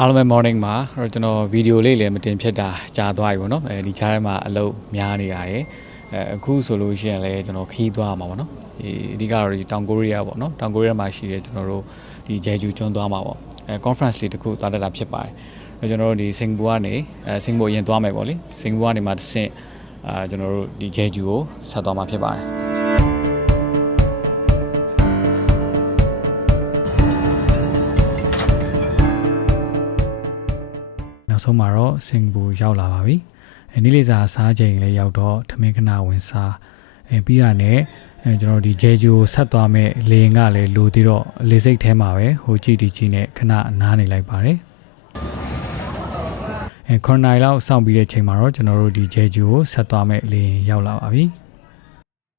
အားလုံးပဲ morning မှာကျွန်တော်ဗီဒီယိုလေးလည်းမတင်ဖြစ်တာကြာသွားပြီပေါ့နော်ဒီချားထဲမှာအလုပ်များနေရတယ်အခုဆိုလို့ရှိရင်လည်းကျွန်တော်ခီးသွားမှာပေါ့နော်ဒီအဓိကတော့ဒီတောင်ကိုရီးယားပေါ့နော်တောင်ကိုရီးယားမှာရှိတဲ့ကျွန်တော်တို့ဒီဂျေဂျူကျွန်းသွားမှာပေါ့conference လေးတစ်ခုသွားတတ်တာဖြစ်ပါတယ်ကျွန်တော်တို့ဒီစင်ကာပူကနေစင်ကာပူအရင်သွားမယ်ပေါ့လေစင်ကာပူကနေမှတစ်ဆင့်ကျွန်တော်တို့ဒီဂျေဂျူကိုဆက်သွားမှာဖြစ်ပါတယ်နောက်ဆုံးမှာတော့စင်ကာပူရောက်လာပါပြီနေ့လေးစာစားချိန်လည်းရောက်တော့ထမင်းခဏဝင်စားပြီးတာနဲ့ကျွန်တော်ဒီဂျေဂျူကိုဆက်သွားမဲ့လေရင်ကလည်းလိုသေးတော့လေစိတ်ထဲမှာပဲဟိုကြည့်ဒီကြည့်နဲ့ခဏနားနေလိုက်ပါတယ်ခွန်နိုင်လောက်စောင့်ပြီးတဲ့ချိန်မှာတော့ကျွန်တော်တို့ဒီဂျေဂျူကိုဆက်သွားမဲ့လေရင်ရောက်လာပါပြီ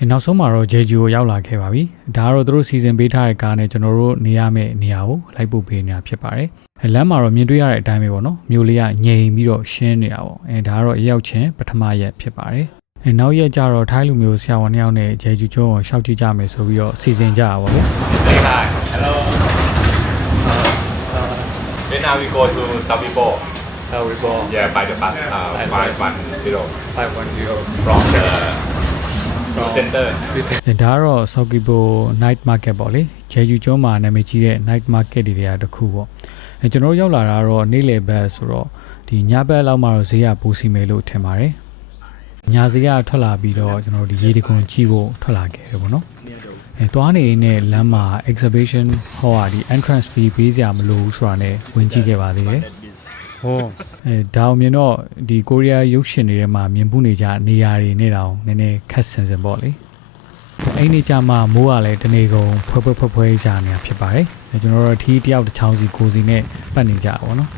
နောက်ဆုံးမှာတော့ဂျေဂျူကိုရောက်လာခဲ့ပါပြီဒါကတော့သူတို့စီစဉ်ပေးထားတဲ့ကားနဲ့ကျွန်တော်တို့နေရမယ့်နေရာကိုလိုက်ပို့ပေးနေတာဖြစ်ပါတယ်လမ်းမှာတော့မြင်တွေ့ရတဲ့အတိုင်းပဲပေါ့နော်မြို့လေးကငြိမ်ပြီးတော့ရှင်းနေတာပေါ့ဒါကတော့ရောက်ချင်းပထမရက်ဖြစ်ပါတယ်နောက်ရက်ကျတော့ထိုင်းလူမျိုးဆရာဝန်2ယောက်နဲ့ဂျေဂျူကျွန်းကိုရှောက်ကြည့်ကြမယ်ဆိုပြီးတော့စီစဉ်ကြတာပေါ့ဗျ Say hi. Hello. When now we go to Savipo. Savipo. Yeah, by the bus 510. 510 from the center. ဒါကတော့ Savipo night market ပေါ့လေဂျေဂျူကျွန်းမှာနာမည်ကြီးတဲ့ night market တွေတခုပေါ့ကျွန်တော်ရောက်လာတာတော့နေ့လယ်ဘက်ဆိုတော့ဒီညဘက်လောက်မှတော့ဈေးကပူစီမယ်လို့ထင်ပါတယ်ညဈေးကထွက်လာပြီးတော့ကျွန်တော်ဒီရေတခွန်ကြည့်ဖို့ထွက်လာခဲ့တယ်ပေါ့နော်သွားနေနဲ့လမ်းမှာ exhibition hall ကဒီ entrance fee ပေးစရာမလိုဘူးဆိုတာနဲ့ဝင်ကြည့်ခဲ့ပါသေးတယ်ဟောဒါအောင်မြင်တော့ဒီကိုရီးယားရုပ်ရှင်တွေထဲမှာမြင်မှုနေကြနေရာတွေနဲ့တောင်နည်းနည်းခက်ဆင်ဆင်ပေါ့လေအဲ့ဒီကြမှာမိုးကလည်းတနေကုန်ဖွဲရှာနေတာဖြစ်ပါတယ်ကျွန်တော်တို့ထီးတယောက်တစ်ချောင်းစီကိုစီနဲ့ပတ်နေကြပါဘောနော်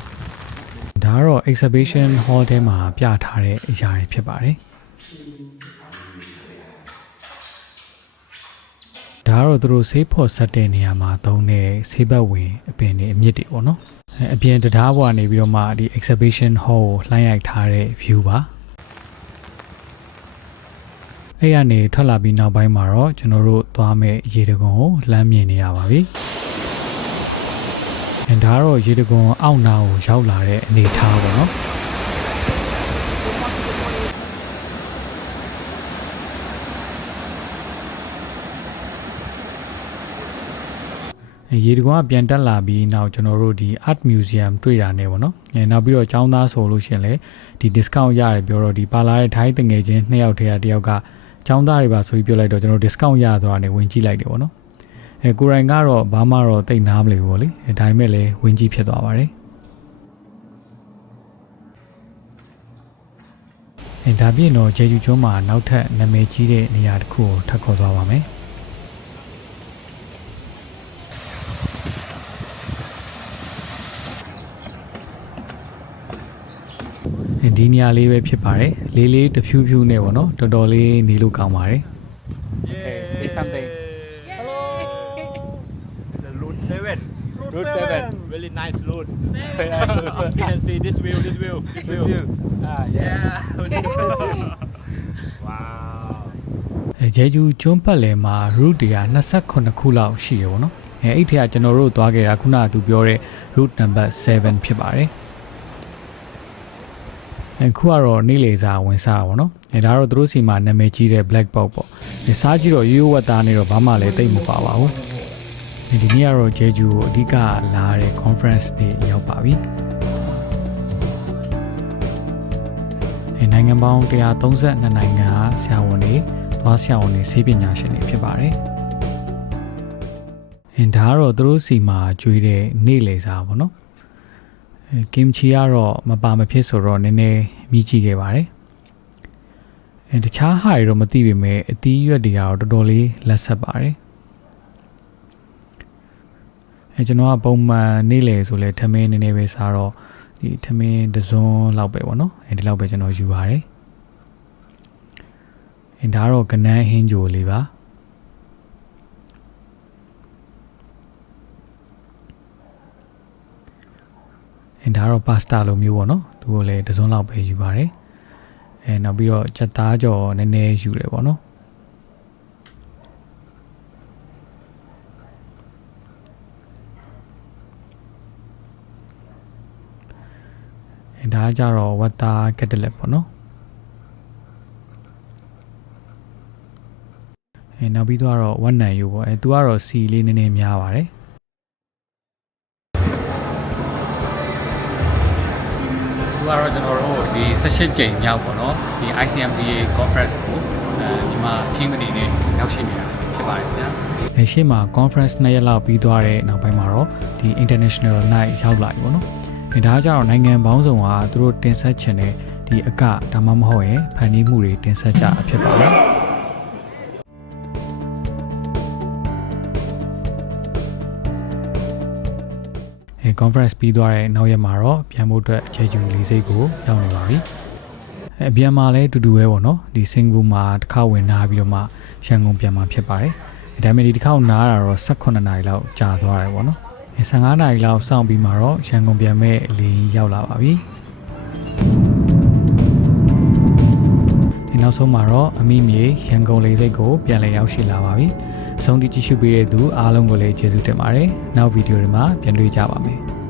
ဒါကတော့ exhibition hall ထဲမှာပြထားတဲ့အရာတွေဖြစ်ပါတယ်ဒါကတော့သူတို့ဆေးဖော်ဆက်တဲ့နေရာမှာသုံးတဲ့ဆေးဘက်ဝင်အပင်တွေအမြင့်တွေပေါ့နော်အပြင်တရားပေါ်ကနေပြီးတော့မှဒီ exhibition hall ကိုလှမ်းရိုက်ထားတဲ့ view ပါအဲ့ရနေထွက်လာပြီးနောက်ပိုင်းမှာတော့ကျွန်တော်တို့သွားမဲ့ရေတံခွန်ကိုလမ်းမြင်နေရပါပြီဒါကတော့ရေတံခွန်အောက်နားကိုရောက်လာတဲ့အနေအထားပေါ့နော်ရေတံခွန်ကပြန်တက်လာပြီးနောက်ကျွန်တော်တို့ဒီ art museum တွေ့တာနေပေါ့နော်နောက်ပြီးတော့ကျောင်းသားဆိုလို့ရှိရင်လည်းဒီ discount ရတယ်ပြောတော့ဒီပါလာတဲ့ထိုင်းတငယ်ချင်း2ယောက်ထဲကတယောက်ကကျောင်းသားတွေပါဆိုပြီးပြောလိုက်တော့ကျွန်တော် discount ရသွားတယ်ဝင်ကြည့်လိုက်တယ်ပေါ့နော်ကိုရိုင်းကတော့ဘာမှတော့တိတ်နားမလဲဘူးပေါ့လေဒါပေမဲ့လည်းဝင်ကြည့်ဖြစ်သွားပါတယ်ဒါပြင်တော့ဂျေဂျူကျွန်းမှာနောက်ထပ်နာမည်ကြီးတဲ့နေရာတစ်ခုကိုထပ်ခေါ်သွားပါမယ်ဒီနေရာလေးပဲဖြစ်ပါတယ်လေးတဖြူးဖြူးနဲ့ပေါ့နော်တော်တော်လေးနေလို့ကောင်းပါတယ် Okay, say something. Hello. The route 7. Route 7. Really nice route. Very You can see this view. Ah, yeah. Wow. ဂျေဂျူကျွန်းပတ်လည်မှာ route တွေက28ခုလောက်ရှိရပေါ့နော်အဲ့ထက်ကကျွန်တော်တို့သွားခဲ့တာခုနကသူပြောတဲ့ route number 7ဖြစ်ပါတယ်အခုကတော့နေ့လေစာဝင်စားပါတော့ဒါတော့သူတို့စီမှာနာမည်ကြီးတဲ့ black box ပေါ့စားကြည့်တော့ရိုးဝတ်သားနေတော့ဘာမှလည်းတိတ်မပါပါဘူးဒီနေ့ကတော့ဂျေဂျူကိုအဓိကလာတဲ့ conference တွေရောက်ပါပြီနိုင်ငံပေါင်း132နိုင်ငံဆရာဝန်တွေသွားဆရာဝန်တွေဆေးပညာရှင်တွေဖြစ်ပါတယ်ဒါကတော့သူတို့စီမှာကျွေးတဲ့နေ့လေစာပေါ့နော်ကင်ချီကတော့မပါမဖြစ်ဆိုတော့နည်းနည်းမြည်ကြည့်ခဲ့ပါတယ်တခြားဟာတွေတော့မသိပေမဲ့အသီးရွက်တွေကတော့တော်တော်လေးလက်ဆက်ပါတယ်ကျွန်တော်ကပုံမှန်နေ့လေဆိုလဲထမင်းနည်းနည်းပဲစားတော့ဒီထမင်းတစ်စွန်းလောက်ပဲပေါ့နော်ဒီလောက်ပဲကျွန်တော်ယူပါတယ်ဒါကတော့ကနန်းဟင်းဂျိုလေးပါဒါတော့ pasta လိုမျိုးပေါ့နော်သူကိုလည်းတစ်စွန်းလောက်ပဲယူပါတယ်နောက်ပြီးတော့ချက်သားကြော်နည်းနည်းယူတယ်ပေါ့နော် ဒါကကြတော့ဝတ်သားကက်တလက်ပေါ့နော်နောက်ပြီးတော့ဝတ်နံယူပေါ့သူကတော့စီလေးနည်းနည်းများပါတယ်သူကတော့ကျွန်တော်တို့ဒီ18ကြိမ်မြောက်ပေါ့နော်ဒီ ICMDA conference ကိုဒီမှာ team အနေနဲ့ရောက်ရှိနေတာဖြစ်ပါတယ်ခင်ဗျာရှေ့မှာ conference 2ရက်လောက်ပြီးသွားတဲ့နောက်ပိုင်းမှာတော့ဒီ international night ရောက်လာပြီပေါ့နော်ဒါကကြတော့နိုင်ငံပေါင်းစုံကသူတို့တင်ဆက်ချင်တဲ့ဒီအကဒါမှမဟုတ်ရင်ဖန်တီးမှုတွေတင်ဆက်ကြဖြစ်ပါတယ် conference ပြီးသွားတဲ့နောက်ရက်မှာတော့ပြန်ဖို့အတွက်ခြေကျူလေးစိတ်ကိုရောက်နေပါပြီအပြန်မှာလည်းတူတူပဲပေါ့နော်ဒီစင်ကာပူမှာတစ်ခါဝင်နာပြီးတော့မှရန်ကုန်ပြန်မှာဖြစ်ပါတယ်ဒါပေမဲ့ဒီတစ်ခါနားတာတော့18နာရီလောက်ကြာသွားတယ်ပေါ့နော်15နာရီလောက်စောင့်ပြီးမှတော့ရန်ကုန်ပြန်မဲ့လေရောက်လာပါပြီဒီနောက်ဆုံးမှာတော့အမိမြေရန်ကုန်လေစိတ်ကိုပြန်လည်ရောက်ရှိလာပါပြီအဆုံးထိကြည့်ရှုပေးတဲ့သူအားလုံးကိုလည်းကျေးဇူးတင်ပါတယ်နောက်ဗီဒီယိုတွေမှာပြန်တွေ့ကြပါမယ်